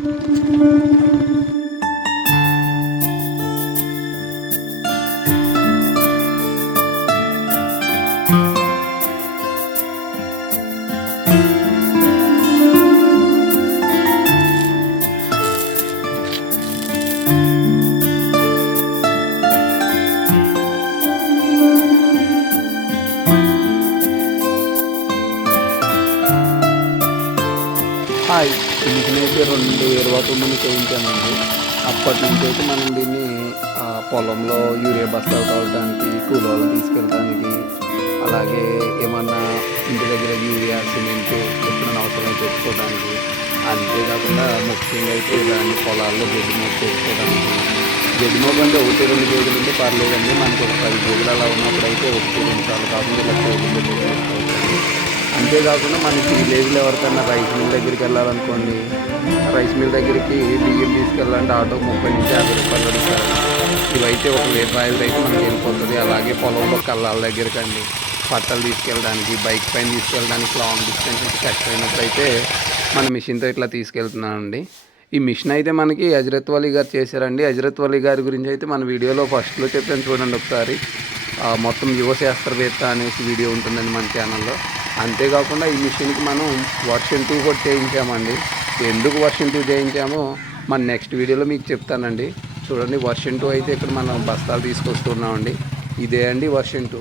フフフフ。హాయ్. Machine అయితే రెండు ఇరవై తొమ్మిది చేయించామండి. అప్పటి నుంచి అయితే మనం దీన్ని పొలంలో యూరియా బస్తాలు తోలడానికి కూలోళ్ళు తీసుకెళ్ళడానికి అలాగే ఏమన్నా ఇంటి దగ్గర యూరియా సిమెంట్ ఎప్పుడైనా అవసరం తెచ్చుకోవడానికి అంతేకాకుండా ముఖ్యంగా అయితే దాన్ని పొలాల్లో గడ్డి మోపు తెచ్చుకోవడానికి గడ్డి మోపు అంటే ఒకటి రెండు కేజీలు ఉంటే పర్లేదండి. మనకు ఒక పది కేజీలు అలా ఉన్నప్పుడు అయితే ఒకటి రెండు సార్లు కాకుండా ఇలా కేజీలు ఇదే అంతేకాకుండా మనకి విలేజ్లో ఎవరికైనా రైస్ మిల్ దగ్గరికి వెళ్ళాలనుకోండి రైస్ మిల్ దగ్గరికి బియ్యం తీసుకెళ్ళాలంటే ఆటో ముప్పై నుంచి యాభై రూపాయలు అడుగుతారు. ఇవైతే ఒక లీటర్ ఆయిల్ అయితే మనకి వెళ్ళిపోతుంది. అలాగే పొలంలో కళ్ళాల దగ్గరికి అండి బట్టలు తీసుకెళ్ళడానికి బైక్ పైన తీసుకెళ్ళడానికి లాంగ్ డిస్టెన్స్ కష్టం మన మిషన్తో ఇట్లా తీసుకెళ్తున్నానండి. ఈ మిషన్ అయితే మనకి హజరత్ వలీ గారు చేశారండి. హజరత్ వలీ గారి గురించి అయితే మన వీడియోలో ఫస్ట్లో చెప్పాను చూడండి ఒకసారి. మొత్తం యువ శాస్త్రవేత్త అనేసి వీడియో ఉంటుందండి మన ఛానల్లో అంతేకాకుండా ఈ మిషన్కి మనం వర్షన్ టూ కూడా చేయించామండి. ఎందుకు వర్షన్ టూ చేయించామో మన నెక్స్ట్ వీడియోలో మీకు చెప్తానండి. చూడండి వర్షన్ టూ అయితే ఇక్కడ మనం బస్తాలు తీసుకొస్తున్నామండి. ఇదే అండి వర్షన్ టూ.